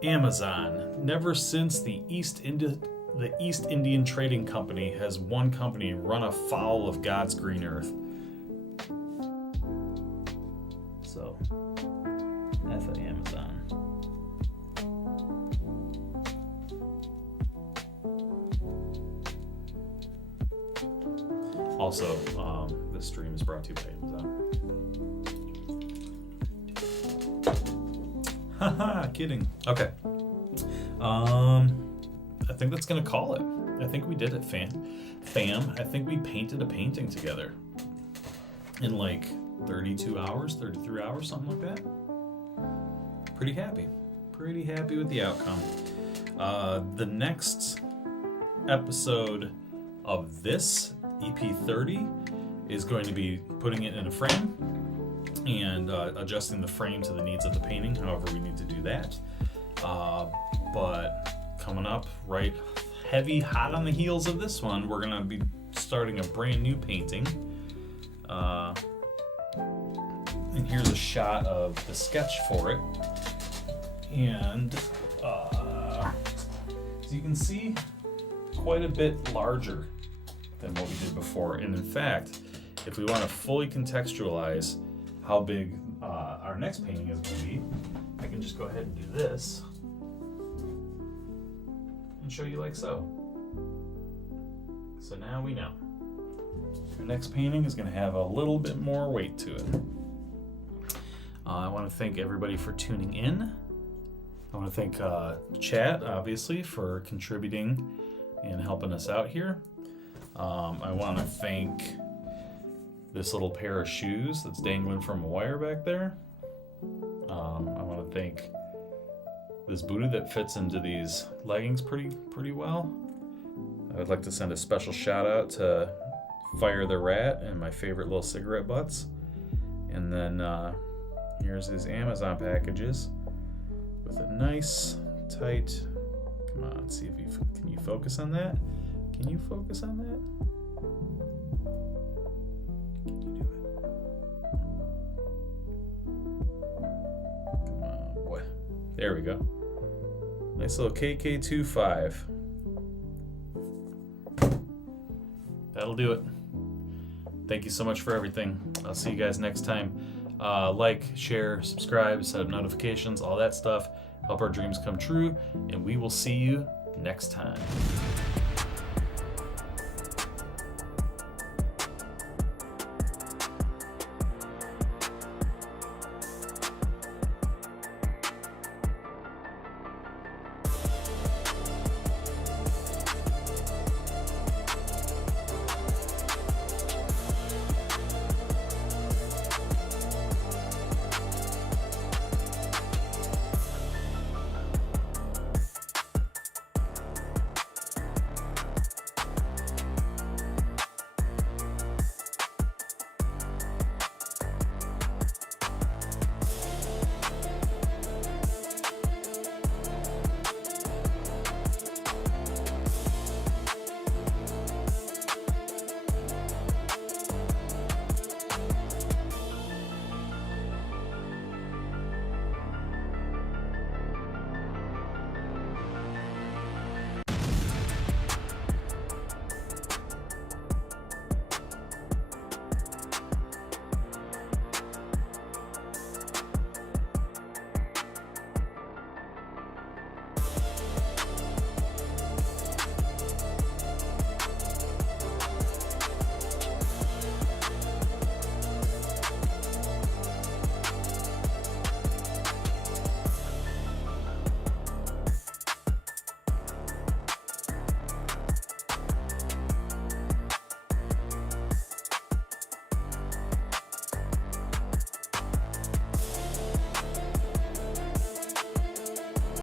Amazon, never since the East Indian Trading Company has one company run afoul of God's green earth. So, F of Amazon. Also, this stream is brought to you by Amazon. Haha, kidding. Okay. I think that's gonna call it. I think we did it, fam. I think we painted a painting together in like 32 hours, 33 hours, something like that. Pretty happy with the outcome. The next episode of this EP30 is going to be putting it in a frame and adjusting the frame to the needs of the painting, however we need to do that. But coming up right hot on the heels of this one, we're going to be starting a brand new painting. And here's a shot of the sketch for it. And as you can see, quite a bit larger than what we did before. And in fact, if we want to fully contextualize how big our next painting is going to be, I can just go ahead and do this and show you like so. So now we know. The next painting is going to have a little bit more weight to it. I want to thank everybody for tuning in. I want to thank Chat, obviously, for contributing and helping us out here. I want to thank this little pair of shoes that's dangling from a wire back there. I want to thank this booty that fits into these leggings pretty well. I would like to send a special shout out to Fire the Rat and my favorite little cigarette butts. And then here's his Amazon packages with a nice tight, come on, see if can you focus on that? Can you focus on that? Can you do it? Come on, boy. There we go. Nice little KK25. That'll do it. Thank you so much for everything. I'll see you guys next time. Like, share, subscribe, set up notifications, all that stuff. Help our dreams come true, and we will see you next time.